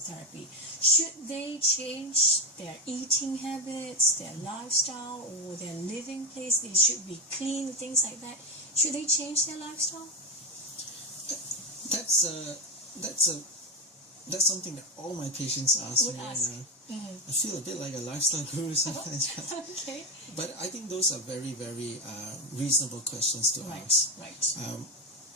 immunotherapy, should they change their eating habits, their lifestyle, or their living place? They should be clean, things like that. Should they change their lifestyle? That's something that all my patients ask me. I feel a bit like a lifestyle guru sometimes. Okay. But I think those are very, very reasonable questions to ask. Right.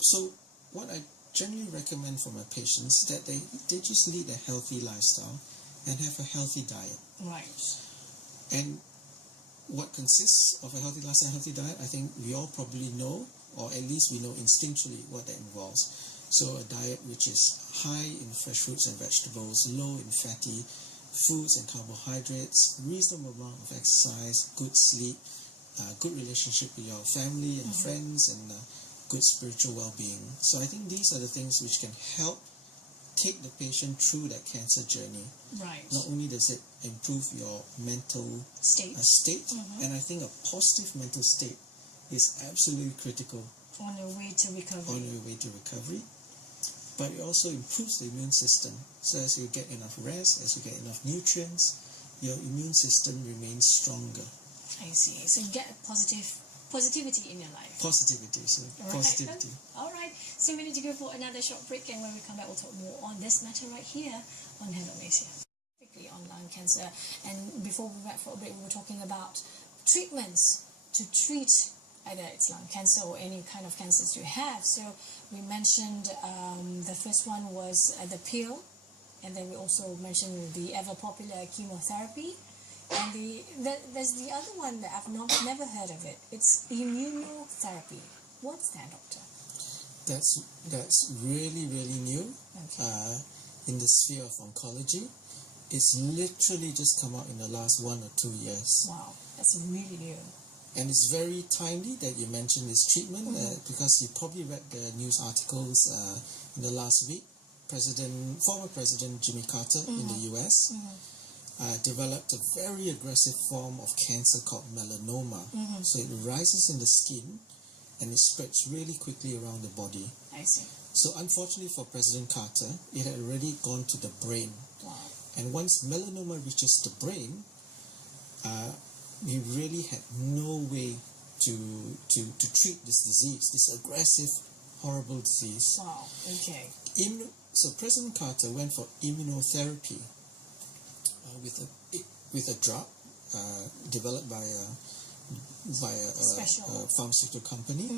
So what I generally recommend for my patients that they just lead a healthy lifestyle and have a healthy diet. Right. And what consists of a healthy lifestyle and healthy diet, I think we all probably know, or at least we know instinctually what that involves. So a diet which is high in fresh fruits and vegetables, low in fatty foods and carbohydrates, reasonable amount of exercise, good sleep, good relationship with your family and friends, and good spiritual well-being. So I think these are the things which can help take the patient through that cancer journey. Right. Not only does it improve your mental state, and I think a positive mental state is absolutely critical on your way to recovery. But it also improves the immune system. So as you get enough rest, as you get enough nutrients, your immune system remains stronger. I see. So you get positivity in your life. Positivity. All right. So we need to go for another short break, and when we come back, we'll talk more on this matter right here on Hello Malaysia. Specifically on lung cancer. And before we went for a break, we were talking about treatments to treat either it's lung cancer or any kind of cancers you have. So we mentioned the first one was the pill, and then we also mentioned the ever popular chemotherapy, and there's the other one that I've never heard of it. It's immunotherapy. What's that, doctor? That's really, really new. Okay. In the sphere of oncology. It's literally just come out in the last 1 or 2 years. Wow, that's really new. And it's very timely that you mentioned this treatment because you probably read the news articles in the last week. Former President Jimmy Carter in the US developed a very aggressive form of cancer called melanoma. So it rises in the skin and it spreads really quickly around the body. I see. So unfortunately for President Carter, it had already gone to the brain. Wow. And once melanoma reaches the brain, we really had no way to treat this disease, this aggressive, horrible disease. Wow, okay. So President Carter went for immunotherapy with a drug developed by a pharmaceutical company.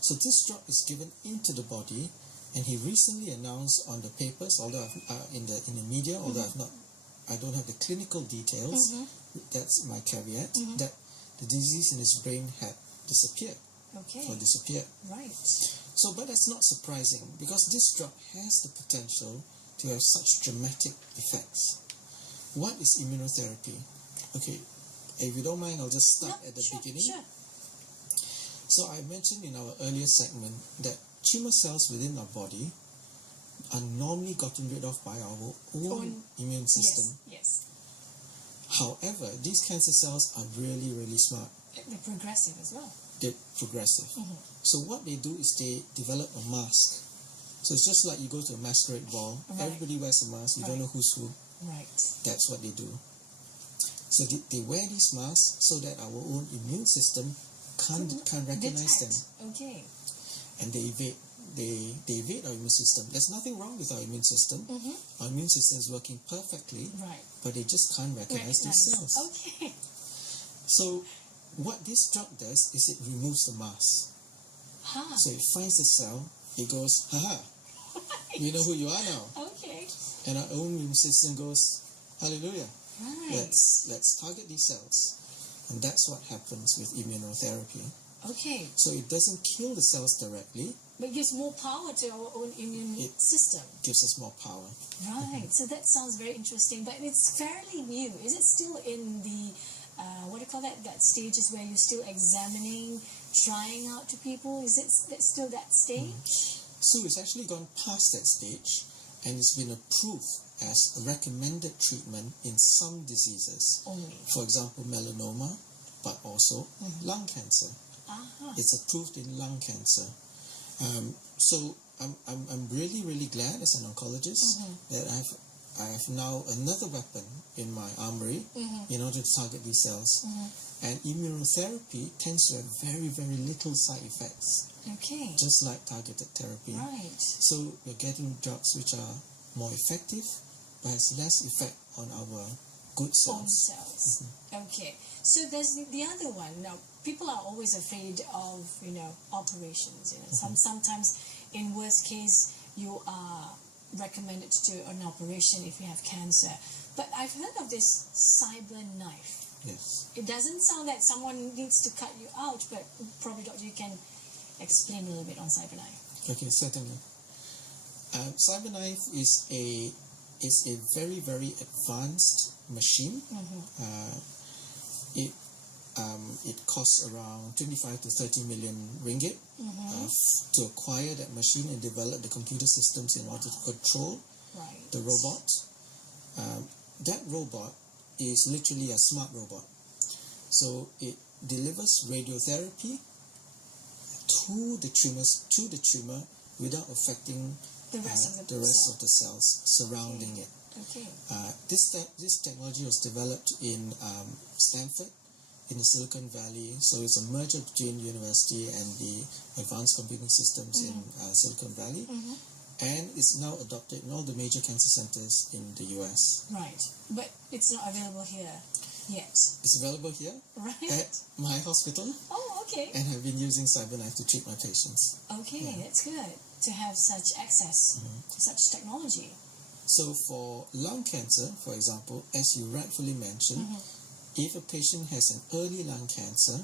So this drug is given into the body, and he recently announced on the papers, although in the media, although I don't have the clinical details. That's my caveat, that the disease in his brain had disappeared. Okay. Or disappeared. Right. So, but that's not surprising because this drug has the potential to have such dramatic effects. What is immunotherapy? Okay, if you don't mind, I'll just start at the beginning. Sure. So I mentioned in our earlier segment that tumor cells within our body are normally gotten rid of by our own immune system. Yes. However, these cancer cells are really, really smart. They're progressive as well. They're progressive. So what they do is they develop a mask. So it's just like you go to a masquerade ball. Right. Everybody wears a mask. You don't know who's who. Right. That's what they do. So they wear these masks so that our own immune system can't recognize them. Okay. And they evade our immune system. There's nothing wrong with our immune system. Our immune system is working perfectly, but they just can't recognize these cells. Okay. So what this drug does is it removes the mask. So it finds the cell, it goes, haha, you know who you are now. Okay. And our own immune system goes, hallelujah. Right. Let's target these cells. And that's what happens with immunotherapy. Okay. So it doesn't kill the cells directly. But it gives more power to our own immune system. Gives us more power. Right. So that sounds very interesting. But it's fairly new. Is it still in the, what do you call that stages where you're still examining, trying out to people? Is it still that stage? So it's actually gone past that stage. And it's been approved as a recommended treatment in some diseases. Only. For example, melanoma, but also lung cancer. It's approved in lung cancer. So I'm really, really glad as an oncologist that I've I have now another weapon in my armory in order to target these cells. And immunotherapy tends to have very, very little side effects. Okay. Just like targeted therapy. Right. So we're getting drugs which are more effective, but has less effect on our good cells. Own cells. Okay. So there's the other one. Now, people are always afraid of, operations. Sometimes, in worst case, you are recommended to do an operation if you have cancer. But I've heard of this Cyberknife. Yes. It doesn't sound like someone needs to cut you out, but probably, Doctor, you can explain a little bit on Cyberknife. Okay, certainly. Cyberknife is a very, very advanced machine. It costs around 25 to 30 million ringgit to acquire that machine and develop the computer systems in order to control the robot. That robot is literally a smart robot. So it delivers radiotherapy to the tumor without affecting the rest of the cells surrounding it. Okay. This technology was developed in Stanford, in the Silicon Valley. So it's a merger between university and the advanced computing systems in Silicon Valley. And it's now adopted in all the major cancer centers in the US. Right. But it's not available here yet. It's available here at my hospital. Oh, okay. And I've been using Cyberknife to treat my patients. Okay, that's good to have such access to such technology. So for lung cancer, for example, as you rightfully mentioned, if a patient has an early lung cancer,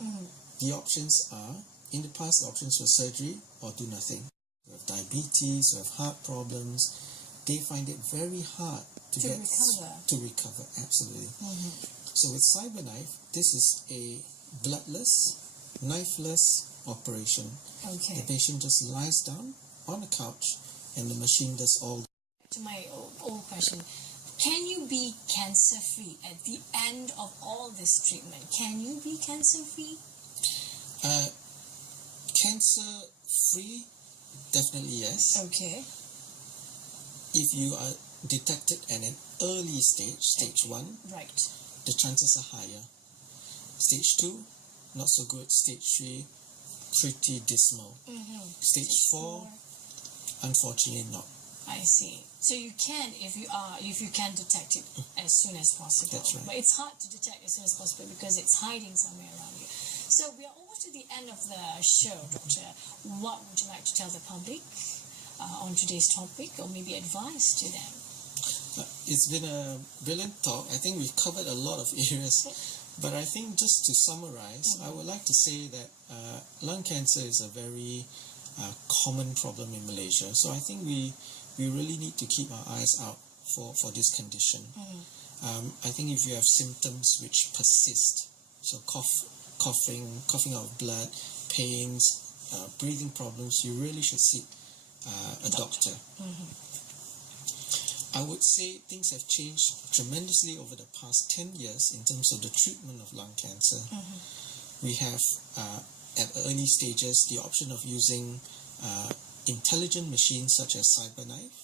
the options are, in the past, the options were surgery or do nothing. Who have diabetes, who have heart problems, they find it very hard to recover. Absolutely. So with Cyberknife, this is a bloodless, knifeless operation. Okay. The patient just lies down on a couch and the machine does all. To my old question, can you be cancer-free at the end of all this treatment? Can you be cancer-free? Cancer-free? Definitely yes. Okay. If you are detected at an early stage 1, the chances are higher. Stage 2, not so good. Stage 3, pretty dismal. Stage 4, unfortunately not. I see. So you can, if you can detect it as soon as possible. That's right. But it's hard to detect as soon as possible because it's hiding somewhere around you. So we are almost at the end of the show, Doctor. What would you like to tell the public on today's topic, or maybe advice to them? It's been a brilliant talk. I think we've covered a lot of areas. But I think just to summarize, I would like to say that lung cancer is a very common problem in Malaysia. So I think we really need to keep our eyes out for this condition. I think if you have symptoms which persist, so coughing out blood, pains, breathing problems, you really should seek a doctor. I would say things have changed tremendously over the past 10 years in terms of the treatment of lung cancer. We have, at early stages, the option of using intelligent machines such as Cyberknife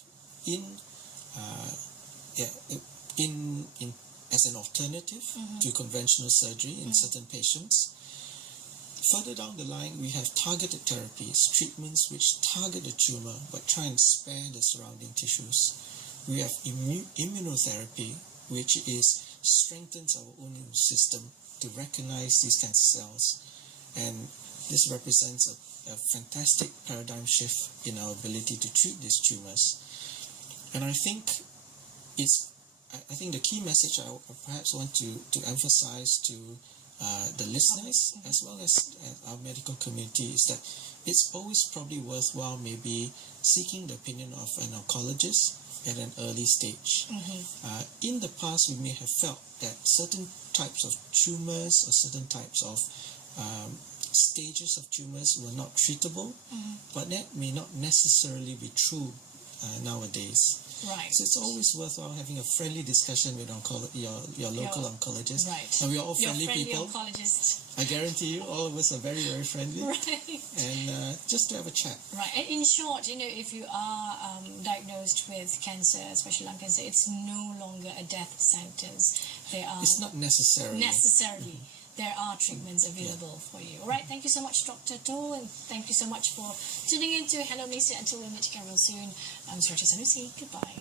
as an alternative to conventional surgery in certain patients. Further down the line, we have targeted therapies, treatments which target the tumor but try and spare the surrounding tissues. We have immunotherapy, which strengthens our own immune system to recognize these cancer cells. And this represents a fantastic paradigm shift in our ability to treat these tumors. And I think the key message I perhaps want to emphasize to the listeners as well as our medical community is that it's always probably worthwhile maybe seeking the opinion of an oncologist at an early stage. In the past, we may have felt that certain types of tumors or certain types of stages of tumors were not treatable, but that may not necessarily be true nowadays. Right. So it's always worthwhile having a friendly discussion with your local oncologist. Right. And we are all Your friendly people. Oncologist. I guarantee you, all of us are very, very friendly. Right. And just to have a chat. Right. And in short, if you are diagnosed with cancer, especially lung cancer, it's no longer a death sentence. It's not necessarily. There are treatments available for you. All right. Thank you so much, Dr. To, and thank you so much for tuning in to Hello Malaysia. Until we meet again real soon, I'm Sarita Sanusi. Goodbye.